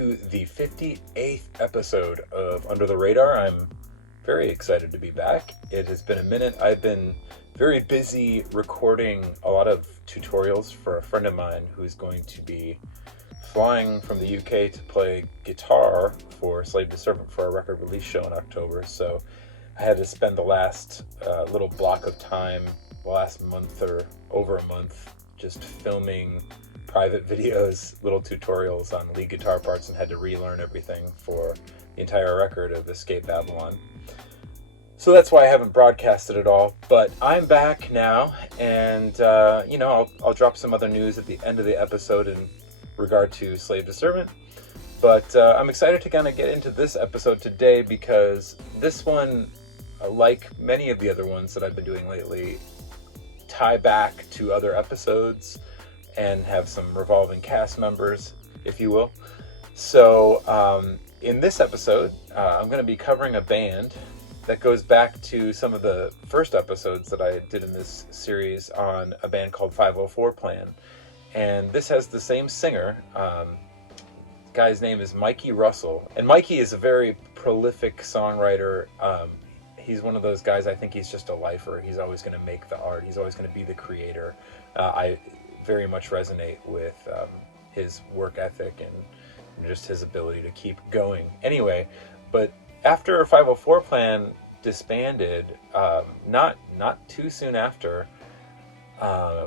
to the 58th episode of Under the Radar. I'm very excited to be back. It has been a minute. I've been very busy recording a lot of tutorials for a friend of mine who's going to be flying from the UK to play guitar for Slave to Servant for a record release show in October. So I had to spend the last little block of time, the last month or over a month, just filming private videos, little tutorials on lead guitar parts, and had to relearn everything for the entire record of Escape Babylon. So that's why I haven't broadcasted at all, but I'm back now, and I'll drop some other news at the end of the episode in regard to Slave to Servant. But I'm excited to kind of get into this episode today because this one, like many of the other ones that I've been doing lately, tie back to other episodes and have some revolving cast members, if you will. So in this episode, I'm going to be covering a band that goes back to some of the first episodes that I did in this series on a band called 504 Plan. And this has the same singer. The guy's name is Mikey Russell. And Mikey is a very prolific songwriter. He's one of those guys, I think he's just a lifer. He's always going to make the art. He's always going to be the creator. I very much resonate with his work ethic and just his ability to keep going. Anyway, but after 504 Plan disbanded, not too soon after,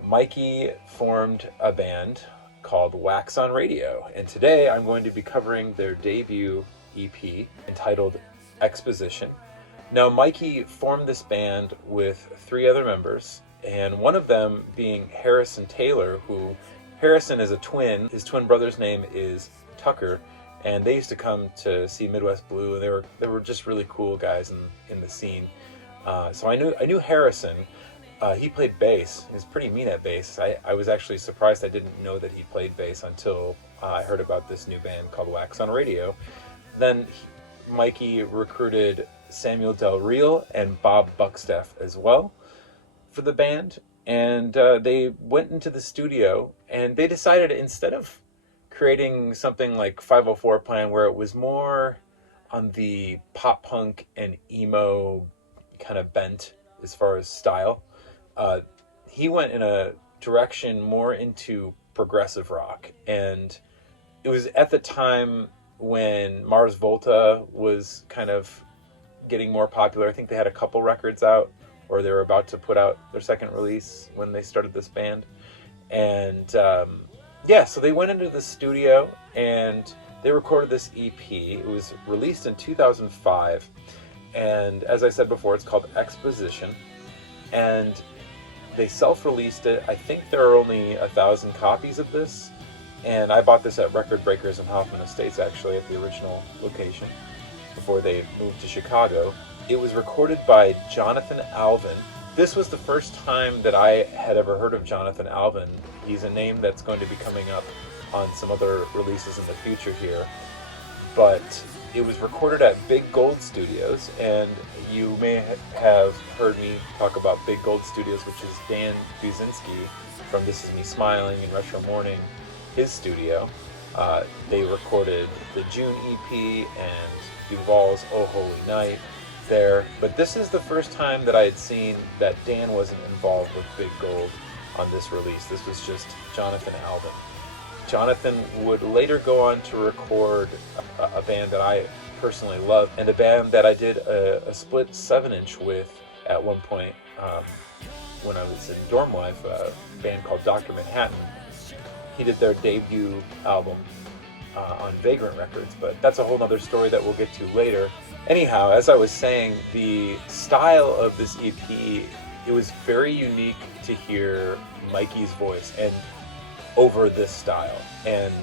Mikey formed a band called Wax on Radio. And today I'm going to be covering their debut EP entitled Exposition. Now, Mikey formed this band with 3 other members, and one of them being Harrison Taylor, who Harrison is a twin. His twin brother's name is Tucker, and they used to come to see Midwest Blue, and they were just really cool guys in the scene. So I knew Harrison. He played bass. He was pretty mean at bass. I was actually surprised I didn't know that he played bass until I heard about this new band called Wax on Radio. Then Mikey recruited Samuel Del Real and Bob Buckstaff as well for the band, and they went into the studio and they decided, instead of creating something like 504 Plan where it was more on the pop punk and emo kind of bent as far as style, he went in a direction more into progressive rock. And it was at the time when Mars Volta was kind of getting more popular. I think they had a couple records out, or they were about to put out their second release when they started this band. And so they went into the studio and they recorded this EP. It was released in 2005, and as I said before, it's called Exposition, and they self-released it. I think there are only 1,000 copies of this, and I bought this at Record Breakers in Hoffman Estates, actually, at the original location before they moved to Chicago. It was recorded by Jonathan Alvin. This was the first time that I had ever heard of Jonathan Alvin. He's a name that's going to be coming up on some other releases in the future here. But it was recorded at Big Gold Studios, and you may have heard me talk about Big Gold Studios, which is Dan Buzinski from This Is Me Smiling and Retro Morning, his studio. They recorded the June EP and Duvall's Oh Holy Night there, but this is the first time that I had seen that Dan wasn't involved with Big Gold on this release. This was just Jonathan Alvin. Jonathan would later go on to record a band that I personally love, and a band that I did a split 7-inch with at one point when I was in Dorm Life, a band called Dr. Manhattan. He did their debut album on Vagrant Records, but that's a whole other story that we'll get to later. Anyhow, as I was saying, the style of this EP, it was very unique to hear Mikey's voice and over this style, and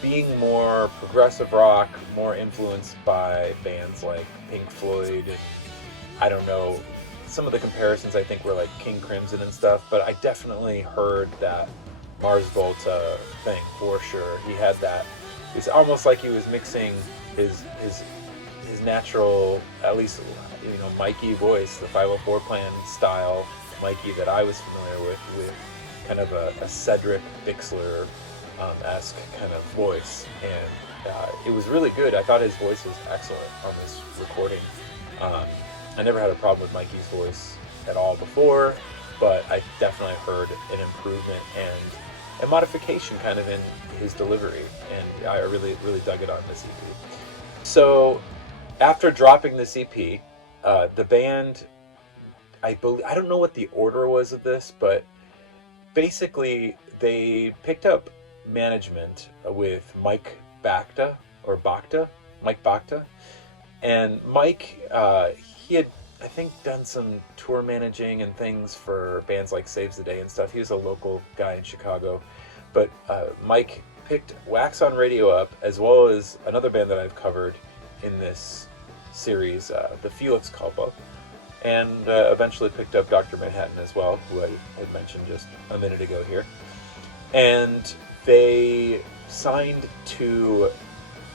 being more progressive rock, more influenced by bands like Pink Floyd, and I don't know, some of the comparisons I think were like King Crimson and stuff, but I definitely heard that Mars Volta thing for sure. He had that. It's almost like he was mixing his natural, at least, Mikey voice, the 504 Plan style Mikey that I was familiar with kind of a Cedric Bixler esque kind of voice, and it was really good. I thought his voice was excellent on this recording. I never had a problem with Mikey's voice at all before, but I definitely heard an improvement and a modification kind of in his delivery, and I really dug it on this EP. So after dropping this EP, the band, I don't know what the order was of this, but basically they picked up management with Mike Bacta, and Mike, he had, I think, done some tour managing and things for bands like Saves the Day and stuff. He was a local guy in Chicago, but Mike picked Wax on Radio up, as well as another band that I've covered in this series, the Felix Culpa, and eventually picked up Dr. Manhattan as well, who I had mentioned just a minute ago here. And they signed to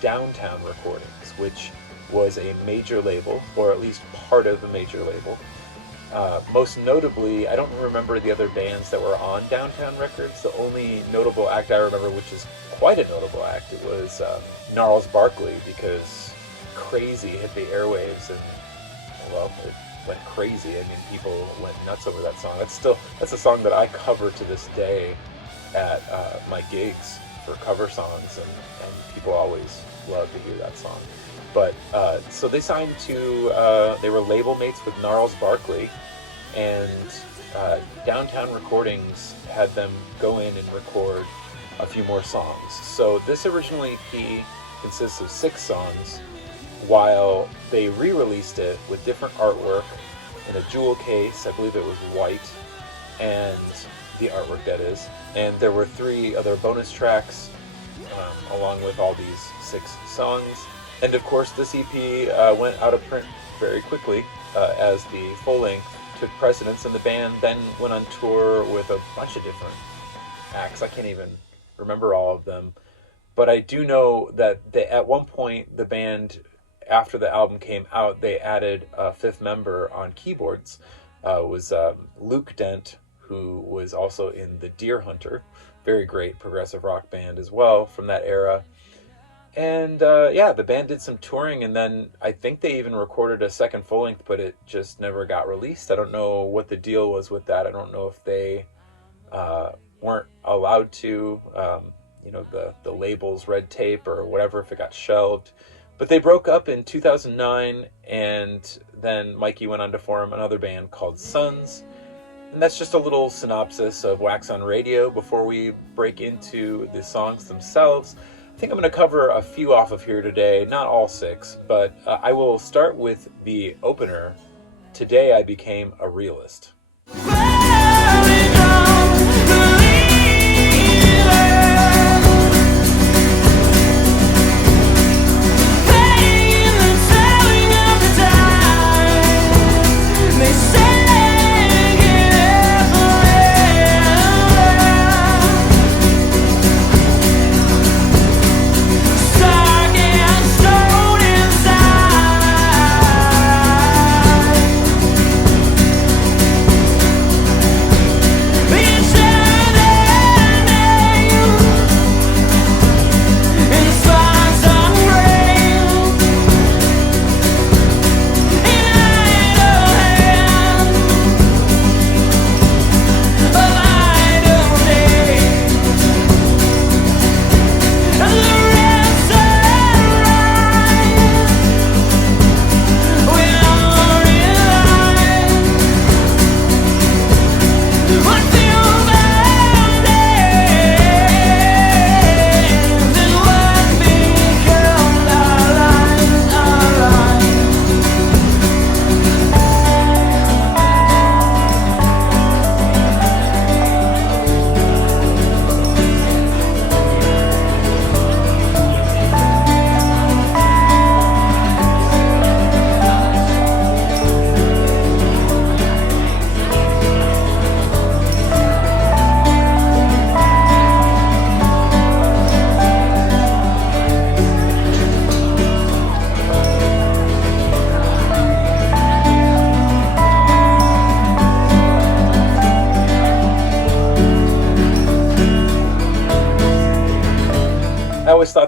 Downtown Recordings, which was a major label, or at least part of the major label. Most notably, I don't remember the other bands that were on Downtown Records. The only notable act I remember, which is quite a notable act, it was Gnarls Barkley, because Crazy hit the airwaves, and, well, it went crazy. I mean, people went nuts over that song. That's a song that I cover to this day at my gigs for cover songs, and people always love to hear that song. But so they signed to, they were label mates with Gnarls Barkley, and Downtown Recordings had them go in and record a few more songs. So this original EP consists of 6 songs, while they re-released it with different artwork in a jewel case. I believe it was white, and the artwork, that is. And there were 3 other bonus tracks along with all these 6 songs. And of course, this EP went out of print very quickly as the full-length took precedence, and the band then went on tour with a bunch of different acts. I can't even remember all of them, but I do know that at one point, the band, after the album came out, they added a 5th member on keyboards. It was Luke Dent, who was also in The Deer Hunter, very great progressive rock band as well from that era. And yeah, the band did some touring, and then I think they even recorded a second full-length, but it just never got released. I don't know what the deal was with that. I don't know if they weren't allowed to, the label's red tape or whatever, if it got shelved. But they broke up in 2009, and then Mikey went on to form another band called Sons. And that's just a little synopsis of Wax on Radio before we break into the songs themselves. I think I'm going to cover a few off of here today, not all 6, but I will start with the opener, Today I Became a Realist.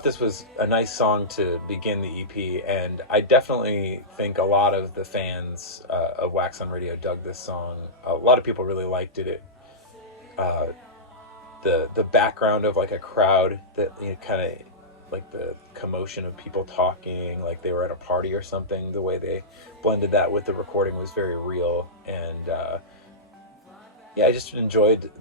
this was a nice song to begin the EP, and I definitely think a lot of the fans of Wax on Radio dug this song. A lot of people really liked it. The background of like a crowd that, you know, kind of like the commotion of people talking like they were at a party or something, the way they blended that with the recording was very real. And yeah, I just enjoyed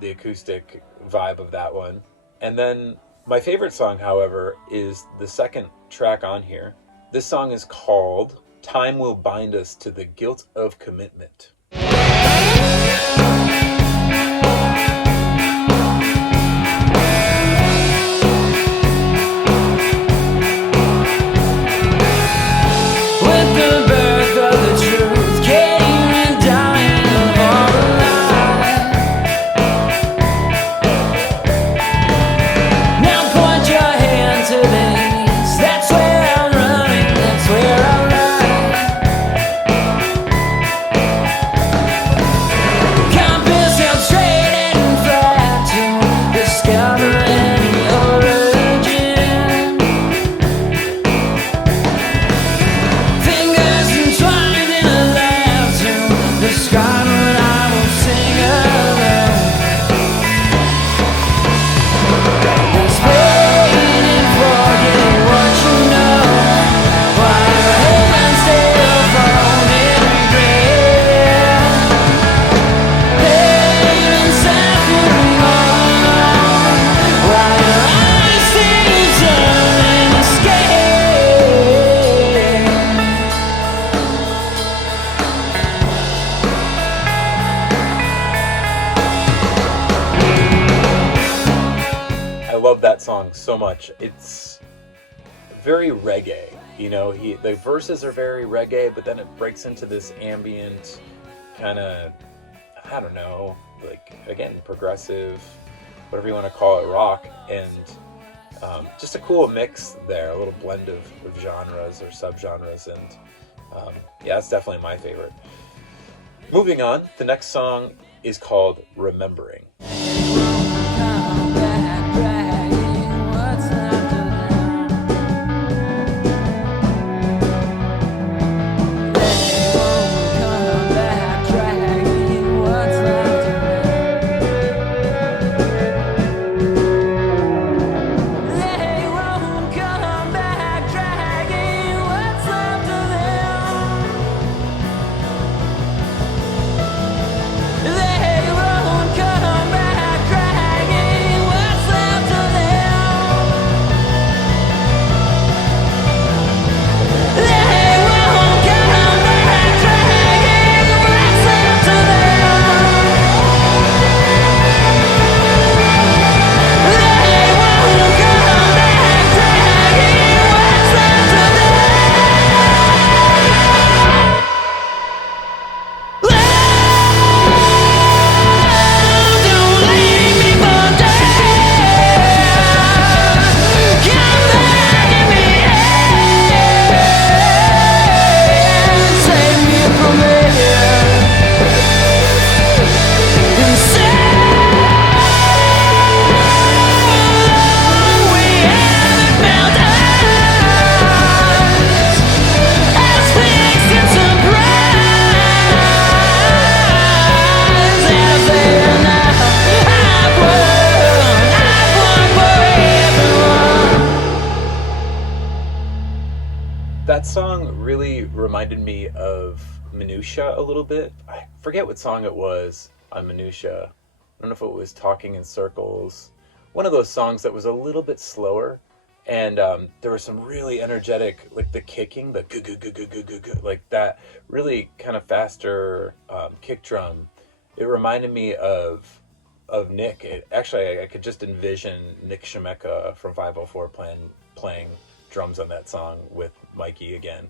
the acoustic vibe of that one. And then my favorite song, however, is the second track on here. This song is called Time Will Bind Us to the Guilt of Commitment. That song so much. It's very reggae, you know. The verses are very reggae, but then it breaks into this ambient kind of, I don't know, like, again, progressive, whatever you want to call it, rock, and just a cool mix there, a little blend of genres or subgenres, and yeah, that's definitely my favorite. Moving on, the next song is called Remembering. That song really reminded me of Minutia a little bit. I forget what song it was on Minutia. I don't know if it was Talking in Circles. One of those songs that was a little bit slower, and there was some really energetic, like the kicking, the like that really kind of faster kick drum. It reminded me of Nick. Actually, I could just envision Nick Shemeka from 504 playing drums on that song with Mikey again.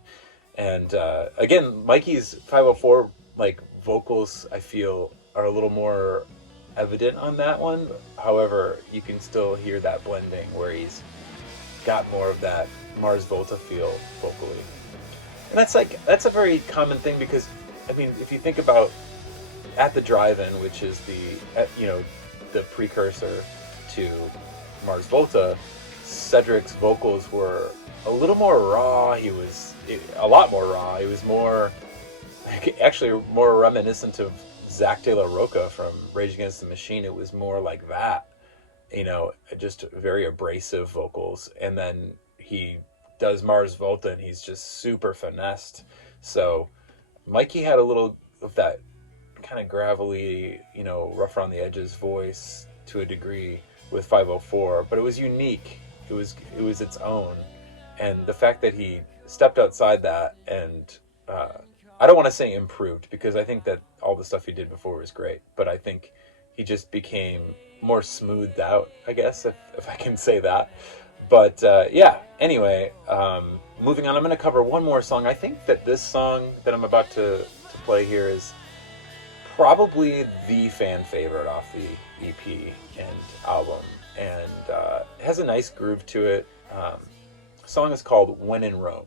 And again, Mikey's 504 like vocals, I feel, are a little more evident on that one. However, you can still hear that blending where he's got more of that Mars Volta feel vocally. And that's a very common thing, because I mean, if you think about At the Drive-In, which is the precursor to Mars Volta, Cedric's vocals were a little more raw. A lot more raw. He was more, actually more reminiscent of Zach De La Rocha from Rage Against the Machine. It was more like that, just very abrasive vocals. And then he does Mars Volta and he's just super finessed. So Mikey had a little of that kind of gravelly, rough around the edges voice to a degree with 504, but it was unique. It was its own. And the fact that he stepped outside that and I don't want to say improved, because I think that all the stuff he did before was great, but I think he just became more smoothed out, I guess, if I can say that. But anyway, moving on, I'm going to cover one more song. I think that this song that I'm about to play here is probably the fan favorite off the EP and album, and it has a nice groove to it. The song is called When in Rome.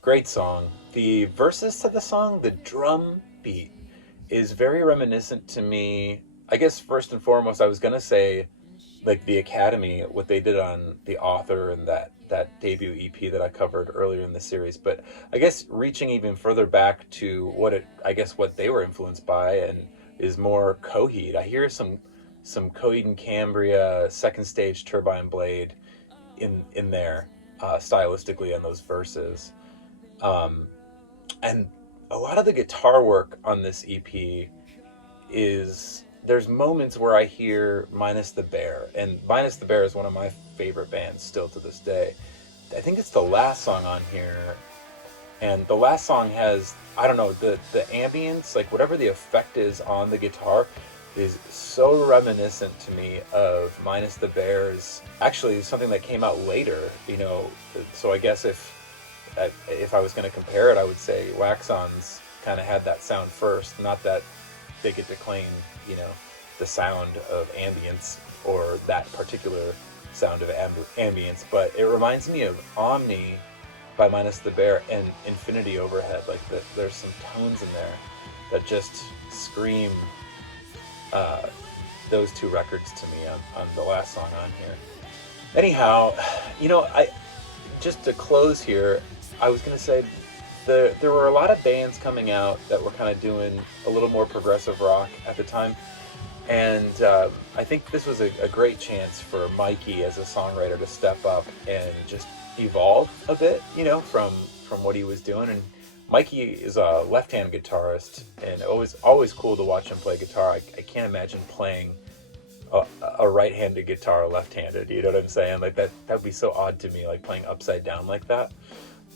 Great song. The verses to the song, the drum beat, is very reminiscent to me. I guess first and foremost, I was going to say like the Academy, what they did on The Author and that debut EP that I covered earlier in the series. But I guess reaching even further back to what they were influenced by, and is more Coheed. I hear some Coheed and Cambria, Second Stage, Turbine Blade in there stylistically on those verses. And a lot of the guitar work on this EP there's moments where I hear Minus the Bear, and Minus the Bear is one of my favorite bands still to this day. I think it's the last song on here, and the last song has, I don't know, the ambience, like whatever the effect is on the guitar is so reminiscent to me of Minus the Bear's, actually something that came out later, so I guess if I was going to compare it, I would say Wax On's kind of had that sound first. Not that they get to claim, the sound of ambience or that particular sound of ambience, but it reminds me of Omni by Minus the Bear and Infinity Overhead. Like there's some tones in there that just scream those two records to me on the last song on here. Anyhow, just to close here, I was going to say there were a lot of bands coming out that were kind of doing a little more progressive rock at the time, And I think this was a great chance for Mikey as a songwriter to step up and just evolve a bit, from what he was doing. And Mikey is a left-hand guitarist, and always cool to watch him play guitar. I can't imagine playing a right-handed guitar left-handed. You know what I'm saying? Like that'd be so odd to me, like playing upside down like that.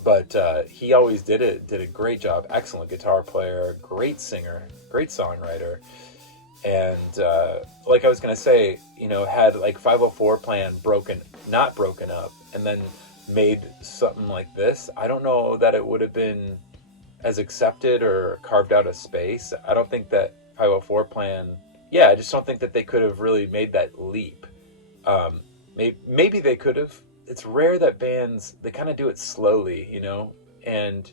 But he always did a great job. Excellent guitar player, great singer, great songwriter. And like I was gonna say, had like 504 Plan not broken up, and then made something like this, I don't know that it would have been as accepted or carved out a space. I don't think that 504 Plan, I just don't think that they could have really made that leap. Maybe they could have. It's rare that bands, they kind of do it slowly, and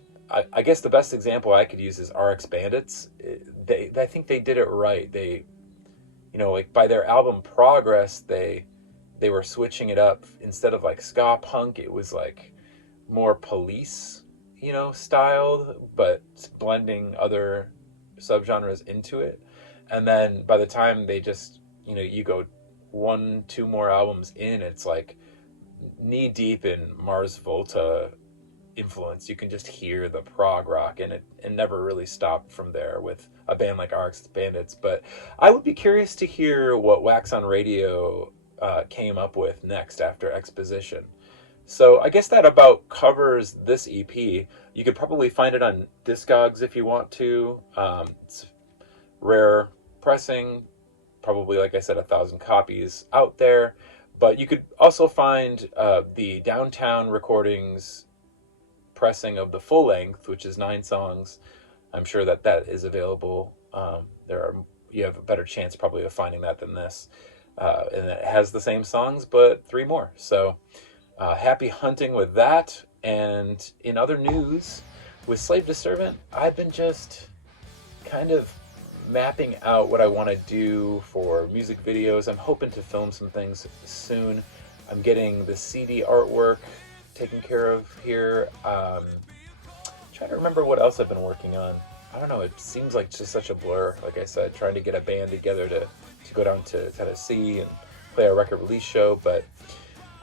I guess the best example I could use is RX Bandits. I think they did it right. They, like by their album Progress, they were switching it up. Instead of like ska punk, it was like more Police, styled, but blending other subgenres into it. And then by the time they just, you go 1-2 more albums in, it's like knee deep in Mars Volta influence. You can just hear the prog rock, and it never really stopped from there with a band like RX Bandits. But I would be curious to hear what Wax on Radio came up with next after Exposition. So I guess that about covers this EP. You could probably find it on Discogs if you want to. It's rare pressing, probably, like I said, 1,000 copies out there. But you could also find the Downtown Recordings pressing of the full length, which is 9 songs. I'm sure that is available. You have a better chance probably of finding that than this. And it has the same songs, but 3 more. So happy hunting with that. And in other news, with Slave to Servant, I've been just kind of mapping out what I want to do for music videos. I'm hoping to film some things soon. I'm getting the CD artwork taken care of here. Trying to remember what else I've been working on. I don't know, it seems like just such a blur. Like I said, trying to get a band together to go down to Tennessee and play a record release show, but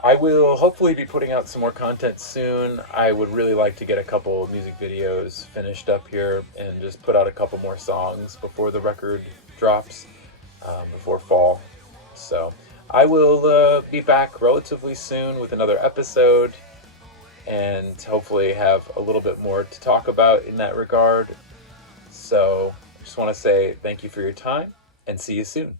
I will hopefully be putting out some more content soon. I would really like to get a couple of music videos finished up here and just put out a couple more songs before the record drops, before fall. So I will be back relatively soon with another episode, and hopefully have a little bit more to talk about in that regard. So I just want to say thank you for your time, and see you soon.